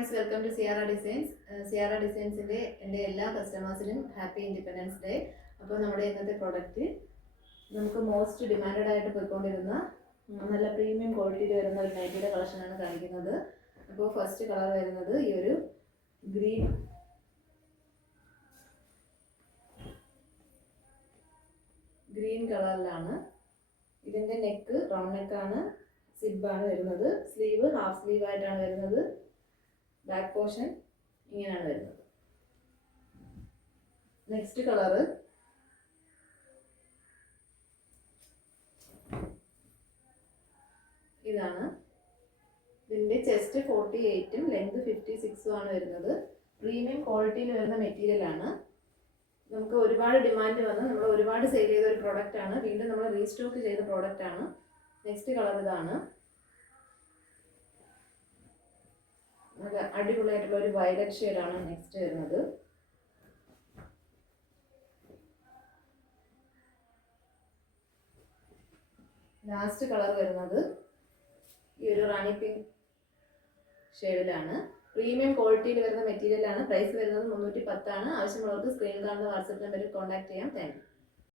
Friends, welcome to Siyara designs. Siyara ഡിസൈൻസിൻ്റെ എൻ്റെ എല്ലാ കസ്റ്റമേഴ്സിനും ഹാപ്പി ഇൻഡിപെൻഡൻസ് ഡേ. അപ്പോൾ നമ്മുടെ ഇന്നത്തെ പ്രോഡക്റ്റ് നമുക്ക് മോസ്റ്റ് ഡിമാൻഡഡ് ആയിട്ട് പോയിക്കൊണ്ടിരുന്ന നല്ല പ്രീമിയം ക്വാളിറ്റിയിൽ വരുന്ന ഒരു നൈറ്റിയുടെ കളക്ഷനാണ് കാണിക്കുന്നത്. അപ്പോൾ ഫസ്റ്റ് കളർ വരുന്നത് ഈ ഒരു ഗ്രീൻ കളറിലാണ്. ഇതിൻ്റെ നെക്ക് റൗണ്ട് നെക്കാണ്, സിബാണ് വരുന്നത്. സ്ലീവ് ഹാഫ് സ്ലീവ് ആയിട്ടാണ് വരുന്നത്. ബാക്ക് പോർഷൻ ഇങ്ങനെയാണ് വരുന്നത്. നെക്സ്റ്റ് കളറ് ഇതാണ്. ഇതിൻ്റെ ചെസ്റ്റ് 48ഉം ലെങ്ത് 56ഉം ആണ് വരുന്നത്. പ്രീമിയം ക്വാളിറ്റിയിൽ വരുന്ന മെറ്റീരിയലാണ്. നമുക്ക് ഒരുപാട് ഡിമാൻഡ് വന്ന് നമ്മൾ ഒരുപാട് സെയിൽ ചെയ്ത ഒരു പ്രോഡക്റ്റാണ്. വീണ്ടും നമ്മൾ റീസ്റ്റോക്ക് ചെയ്ത പ്രോഡക്റ്റാണ്. നെക്സ്റ്റ് കളർ ഇതാണ്. നല്ല അടിപൊളിയായിട്ടുള്ള ഒരു വയലറ്റ് ഷെയ്ഡാണ് നെക്സ്റ്റ് വരുന്നത്. ലാസ്റ്റ് കളർ വരുന്നത് ഈ ഒരു റാണി പിങ്ക് ഷെയ്ഡിലാണ്. പ്രീമിയം ക്വാളിറ്റിയിൽ വരുന്ന മെറ്റീരിയലാണ്. പ്രൈസ് വരുന്നത് 310 ആണ്. ആവശ്യമുള്ളവർക്ക് സ്ക്രീനിൽ കാണുന്ന വാട്സപ്പ് നമ്പറിൽ കോൺടാക്ട് ചെയ്യാം. Thank you.